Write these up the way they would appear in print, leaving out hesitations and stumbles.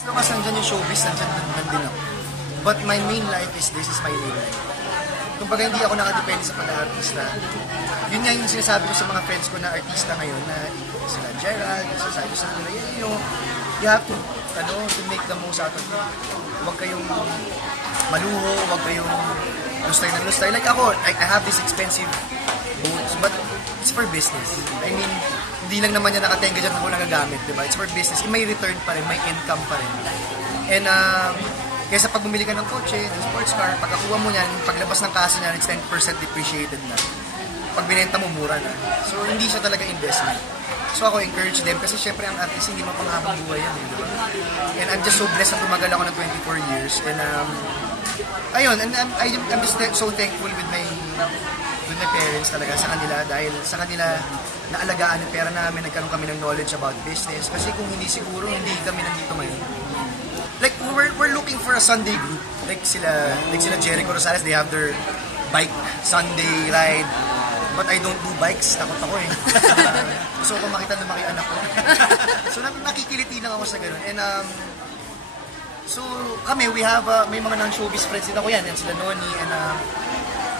As long as nandyan yung showbiz, nandyan ako. But my main life is, this is my main life. Kumbaga hindi ako nakadepende sa pag-aartista. Yun nga yung sinasabi ko sa mga friends ko na artista ngayon, na sila Gerald, sinasabi ko sa kanila, you have to make the most out of it. Huwag kayong maluho, huwag kayong lustay ng lustay. Like ako, I have this expensive boots, but it's for business. I mean, hindi lang naman yan nakatenga dyan ako nagagamit, diba? It's for business. May return pa rin, may income pa rin. And kaysa pag bumili ka ng kotse, ng sports car, pagkakuha mo yan, paglabas ng kasa niyan, it's 10% depreciated na. Pag binenta mo, mura na. So, hindi siya talaga investment. So, ako encourage them kasi syempre ang artist hindi mapanghabang buhay yan. Diba? And I'm just so blessed na tumagal ako ng 24 years. And ayun, and I'm just so thankful with my parents talaga sa kanila dahil sa kanila naalagaan yung pera namin, nagkaroon kami ng knowledge about business. Kasi kung hindi siguro, hindi kami nandito ngayon. Like, we're looking for a Sunday group. Like sila Jericho Rosales, they have their bike Sunday ride. But I don't do bikes, takot ako eh. Gusto ko makita lumaki anak ko. So nakikiliti lang ako sa ganun. And so kami, we have, may mga non-showbiz friends din ako yan. And sila Noni, and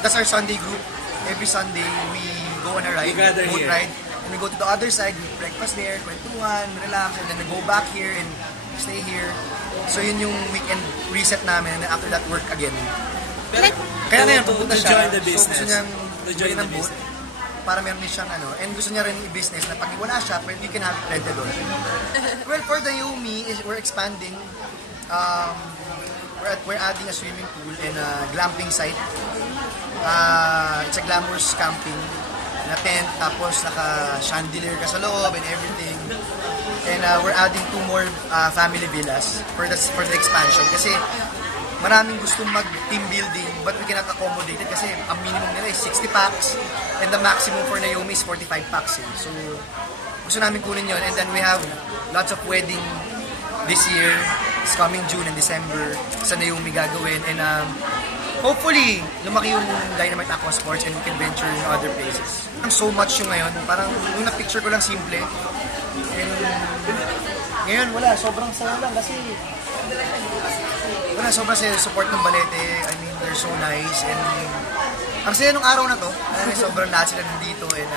that's our Sunday group. Every Sunday, we go on a ride, boat ride. And we go to the other side, we breakfast there, kwentuhan, relax, and then we go back here and stay here. So yun yung weekend reset namin, and then after that, work again. Kaya ngayon, pupunta siya. So gusto niyang bumili ng boat para meron din siyang and gusto niya rin i-business na pag wala siya, you can have it rented on. Well, for the Yumi, we're expanding. We're adding a swimming pool and a glamping site. It's a glamorous camping na tent, tapos naka-chandelier ka sa loob and everything. And we're adding 2 more family villas for the expansion kasi maraming gustong mag-team building but we cannot accommodate it kasi ang minimum nila is 60 packs and the maximum for Naomi is 45 packs. So gusto namin kunin yon, and then we have lots of wedding this year. It's coming June and December sa Naomi gagawin, and hopefully lumaki yung Dynamite Aqua Sports and we can venture in other places. So much yung ngayon, parang yung na-picture ko lang simple. And ngayon wala, sobrang saya lang kasi sobrang saya support ng Balete. I mean, they're so nice, and ang saya nung araw na to, sobrang lahat sila nandito, and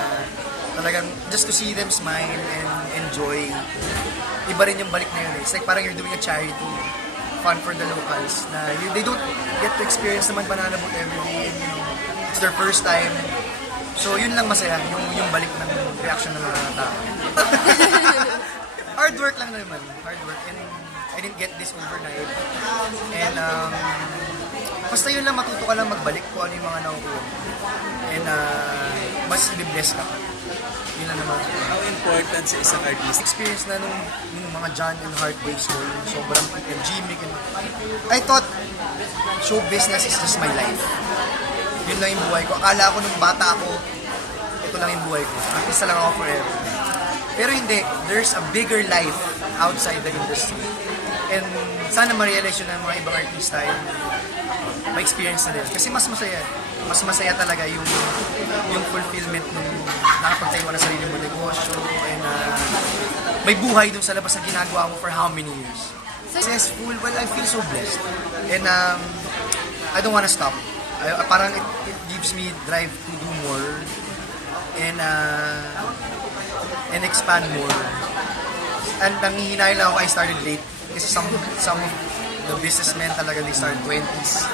talagang just to see them smile and enjoy, iba rin yung balik na yun. It's like parang you're doing a charity, fun for the locals, na they don't get to experience naman banana boat every day, and it's their first time. So yun lang masaya, yung balik ng reaction ng mga tao. Hard work lang naman, hard work, and I didn't get this overnight. And basta yun lang, matuto ka lang magbalik kung ano yung mga nakukuha. And mas i-bless ka. Yun lang naman. How important sa isang artist? Experience na nung mga John and Heart days ko, sobrang and Jimmy. I thought show business is just my life. Yun lang yung buhay ko. Akala ko nung bata ako, ito lang yung buhay ko. Artista lang ako forever. Pero hindi, there's a bigger life outside the industry. And sana ma-realize yun ng mga ibang artista yung ma-experience na din. Kasi mas masaya. Mas masaya talaga yung fulfillment nung nakapagtayo ka na sarili mo negosyo, and may buhay dun sa labas na ginagawa mo for how many years. Successful, well, I feel so blessed. And I don't wanna stop. Parang it gives me drive to do more and expand more. And nanghihinayin lang ako, I started late. Kasi some of the businessmen talaga, they started 20s.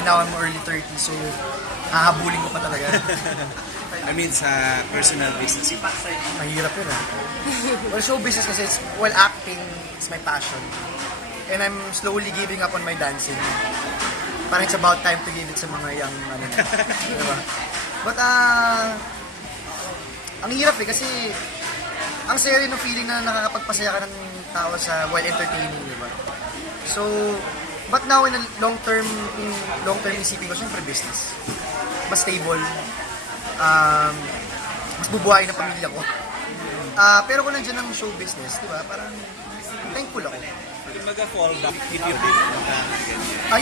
And now I'm early 30s, so hahabulin ko pa talaga. I mean, sa personal business. Mahirap yun Well, show business kasi acting is my passion. And I'm slowly giving up on my dancing. Parang it's about time to give it sa mga young, diba? But, ang hirap kasi ang saya rin ng feeling na nakakapagpasaya ka ng tao while entertaining, diba? So, but now in the long term isipin ko, syempre business. Mas stable. Mas bubuhayin ng pamilya ko. Pero kung nandiyan ang show business, diba? Parang thankful ako. Mag-fall back if you did.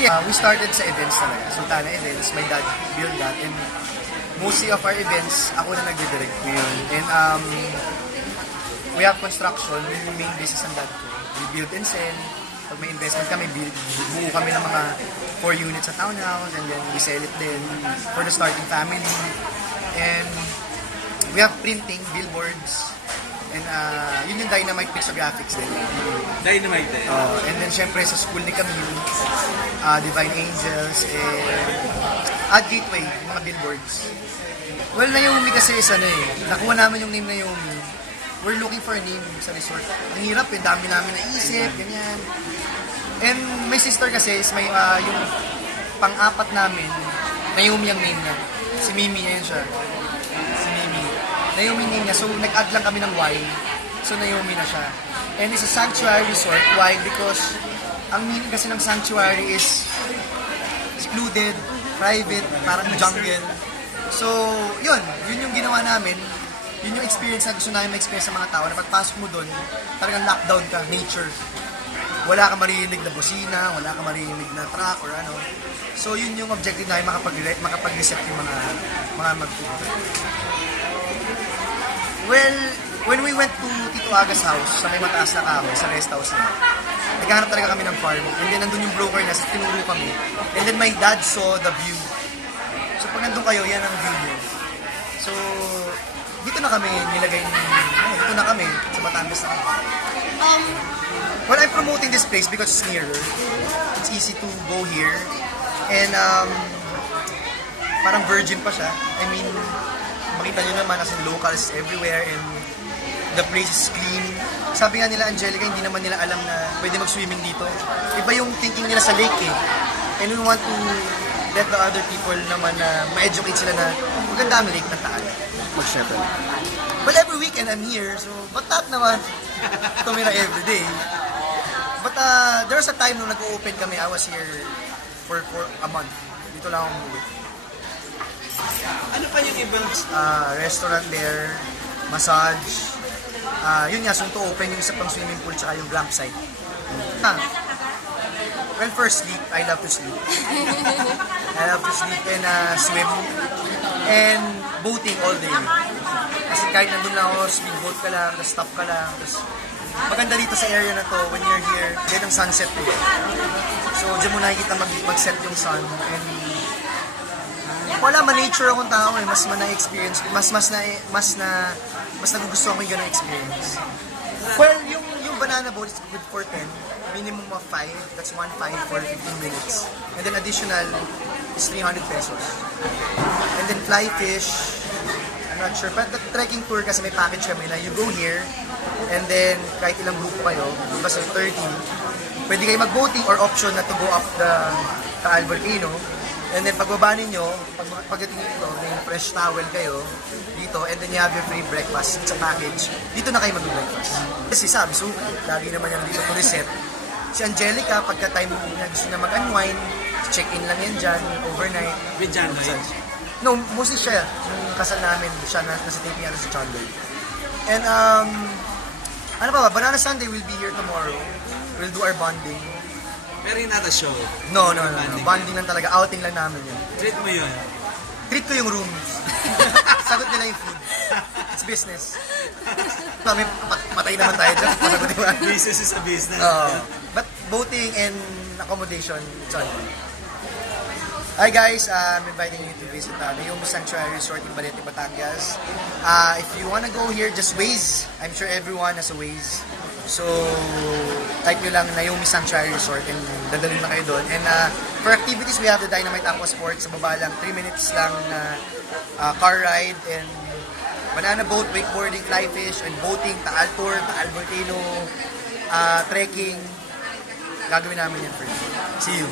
Yeah. We started sa events talaga. Sultana Events. My dad built that. And mostly of our events, ako na nagdidirect ngayon. And we have construction. Yung main business ng dad ko. We build and sell. Pag may investment kami, buo kami ng mga 4 units sa townhouse and then we sell it then for the starting family. And we have printing, billboards, and yun yung Dynamite Pixographics din. Dynamite eh. And then syempre sa school ni Camille, Divine Angels, and Gateway, mga billboards. Well, Naomi kasi is nakuha naman yung name Naomi. We're looking for a name sa resort. Ang hirap dami namin naisip, ganyan. And my sister kasi is may yung pang-apat namin, Naomi ang name niya. Si Mimi, ayan siya. Si Mimi. Naomi name niya. So, nag-add lang kami ng Y. So, Naomi na siya. And it's a sanctuary resort. Why? Because ang meaning kasi ng sanctuary is secluded, private, parang jungle. So, yun yung ginawa namin. Yun yung experience na gusto namin ma-experience sa mga tao na pagpasok mo doon, talagang lockdown ka, nature. Wala kang maririnig na busina, wala kang maririnig na truck or ano. So, yun yung objective namin, makapag-reset yung mga magpupunta. Well, when we went to Tito Aga's house, sa may mataas na kahoy, sa rest house niya, naghahanap talaga kami ng farm. And then, nandun yung broker niya, tinuro kami. And then, my dad saw the view. So, pag nandun kayo, yan ang view niyo. So, dito na kami nilagay dito na kami sa Batangas na kami. Well, I'm promoting this place because it's nearer. It's easy to go here. And, parang virgin pa siya. I mean, makita nyo naman as in locals everywhere and the place is clean. Sabi nga nila, Angelica, hindi naman nila alam na pwede mag-swimming dito. Iba yung thinking nila sa lake eh. And we want to let the other people naman na ma-educate sila na maganda ang lake ng Taal. Mag-share. Well, every weekend I'm here, so ba't not naman tumira every day? But there was a time nung nag-open kami, I was here for a month. Dito lang ako umuwi. Ano pa yung ibang... Restaurant there, massage. Yun nga, soon to open yung isa pang swimming pool tsaka yung glamp site. Well, first sleep, I love to sleep. I love to sleep and swim. And boating all day. Kasi kahit nandun lang ako, speedboat ka lang, tapos stop ka lang. Tapos maganda dito sa area na to, when you're here, yan ang sunset eh. So, dyan mo nakikita mag-set yung sun. And wala, nature akong tao eh. Mas na-experience ko. Mas nagugustuhan ko yung ganang experience. Well, yung banana boat is good for 10. Minimum of 5. That's 1.5 for 15 minutes. And then additional is 300 pesos. And then fly fish, I'm not sure. But the trekking tour kasi may package kami na you go here and then kahit ilang grupo kayo, basta 30, pwede kayo mag-boating or option na to go up the Taal Volcano. And then pagbaba ninyo, pagdating nito, may fresh towel kayo dito and then you have your free breakfast sa package. Dito na kayo mag-breakfast. Kasi sabi, so lagi naman yan dito to reset. Si Angelica, pagka time niya gusto niya mag-unwind, check-in lang yan dyan, overnight. With John Lloyd? No, mostly siya. Yung kasal namin, siya nasa taping natin sa John Lloyd. And ano pa ba, Banana Sunday will be here tomorrow. We'll do our bonding. Pero yung not a show. No. Bonding lang talaga. Outing lang namin yun. Treat mo yun. Treat ko yung rooms. Sagot nila yung food. It's business. May patay naman tayo dyan. Sagot diba? Business is a business. But boating and accommodation, sorry. Hi guys, I'm inviting you to visit Naomi Sanctuary Resort in Balete, Batangas. If you wanna go here, just Waze. I'm sure everyone has a Waze. So, type nyo lang Naomi Sanctuary Resort and dadalhin na kayo doon. And for activities, we have the Dynamite Aqua Sports. Sa baba lang, 3 minutes lang na car ride and banana boat, wakeboarding, fly fish, and boating, Taal Tour, Taal Volcano, trekking. Gagawin namin yan for you. See you.